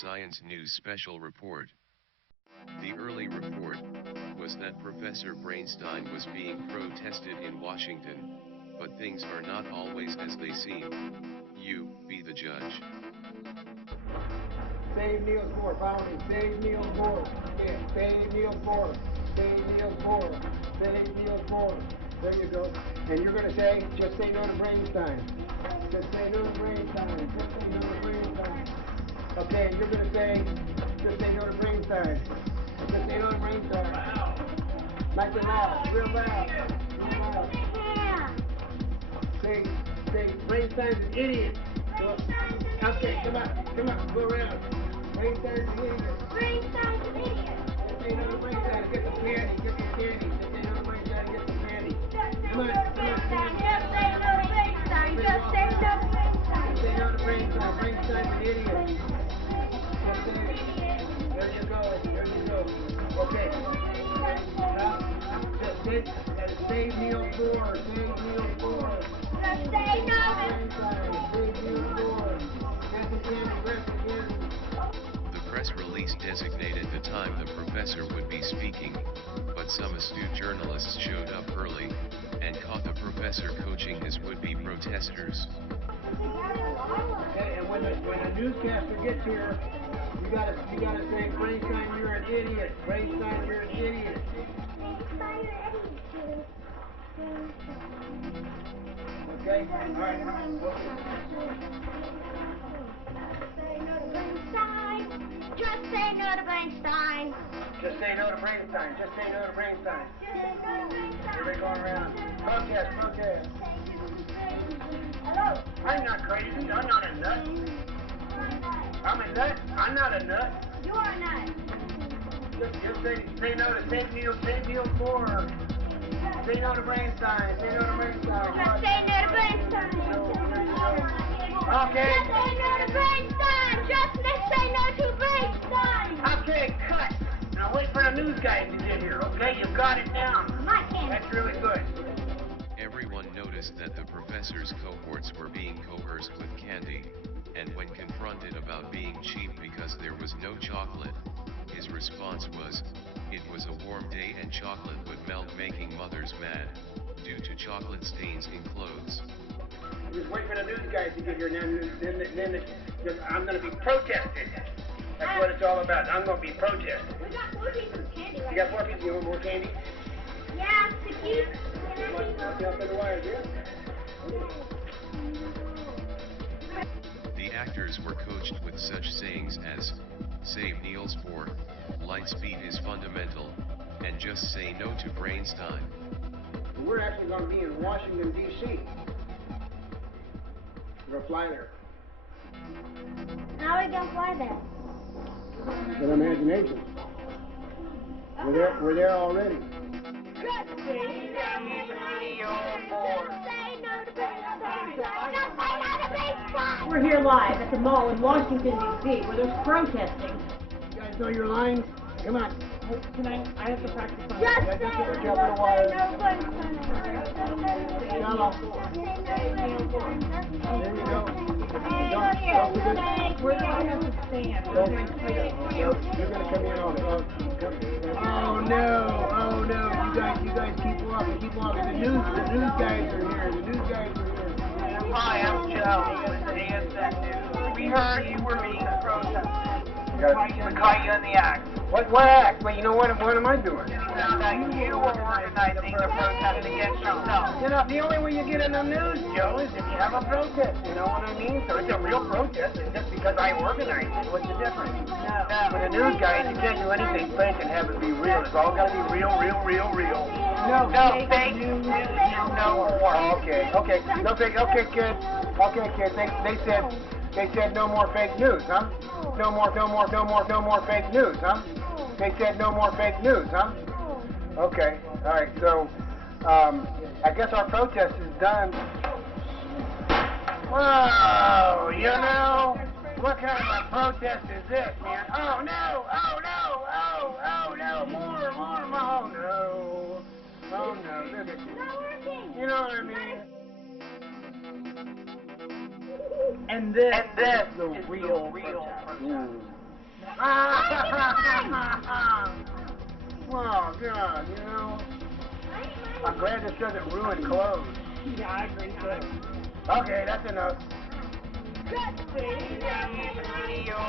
Science News special report. The early report was that Professor Brainstein was being protested in Washington, but things are not always as they seem. You be the judge. Save Niels Bohr, follow me. Save Niels Bohr. Yeah, save Niels Bohr. Save Niels Bohr. Save Niels Bohr. There you go. And you're going to say, just say no to Brainstein. Just say no to Brainstein. Just say no to Brainstein. Okay, you're going to say, just say no to Brainstein. Just say no to Brainstein. Like it loud, real loud. Real loud. Say, Brainstein's an idiot. Okay, come on, go around. Brainstein's an idiot. Brainstein's an idiot. Just say no to Brainstein. Get some candy. Just say no to Brainstein. Get some candy. Come on. Just say no to Brainstein. Just say no to Brainstein. Say no to Brainstein. Brainstein's an idiot. Just say it. There you go. Okay. Just save Niels Bohr. Save Niels Bohr. Just say no to Brainstein. Save Niels Bohr. Get some candy. The press release designated the time the professor would be speaking, but some astute journalists showed up early and caught the professor coaching his would-be protesters. Okay, and when a newscaster gets here, you gotta say, Brainstein, you're an idiot. Brainstein, you're an idiot. Okay? All right. Just say no to Brainstein. Just say no to Brainstein. Just say no to Brainstein. Here they go around. Protest. Hello. I'm not crazy. I'm not a nut. I'm a nut. I'm not a nut. You are not. Just say no to St. Niels Bohr. Say no to Brainstein. Say no to Brainstein. Just say no to Brainstein. Okay. Just say no to Brainstein. Just say no to Brainstein. Okay, cut. Now wait for the news guys to get here, okay? You got it down. My candy. That's really good. Everyone noticed that the professor's cohorts were being coerced with candy, and when confronted about being cheap because there was no chocolate, his response was, it was a warm day and chocolate would melt, making mothers mad, due to chocolate stains in clothes. Just wait for the news guys to get here, then I'm going to be protesting. That's what it's all about. I'm going to be protesting. We got 4 pieces of candy. You got 4 pieces? You want more candy? Yeah, to keep. I'll up in the wires, yeah? The actors were coached with such sayings as, save Niels Bohr, light speed is fundamental, and just say no to Brainstein. We're actually going to be in Washington, D.C. We're going to fly there. How are we going to fly there? With imagination. We're there already. Just say no to Brainstein. We're here live at the mall in Washington, D.C., where there's protesting. You guys know your lines? Come on. Can I have to practice on Just that. say no to There you go. We're going to have to stand. You're going to come in on it. Oh no. You guys keep walking. The news guys are here. Hi, I'm Joe with the ASN News. We heard you were being protested. We caught you in the act. What act? Well, you know what am I doing? That you were organizing the protest against yourself. You know, the only way you get in the news, Joe, is if you have a protest. You know what I mean? So it's a real protest, and just because I organize it, what's the difference? No. With the news guys, you can't do anything fake and have it be real. It's all got to be real. No, fake news is no more. Okay. No fake. Okay, kids. They said no more fake news, huh? No more fake news, huh? They said no more fake news, huh? Okay. All right. So, I guess our protest is done. Whoa, you know, what kind of a protest is this, man? Oh no, more, oh no, look at you. You know what I mean? And this is the real protest. Well, God, you know, I'm glad this doesn't ruin clothes. Yeah, I agree too. Okay, that's enough. Just say no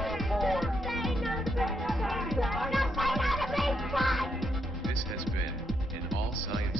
to baseball. This has been an All Science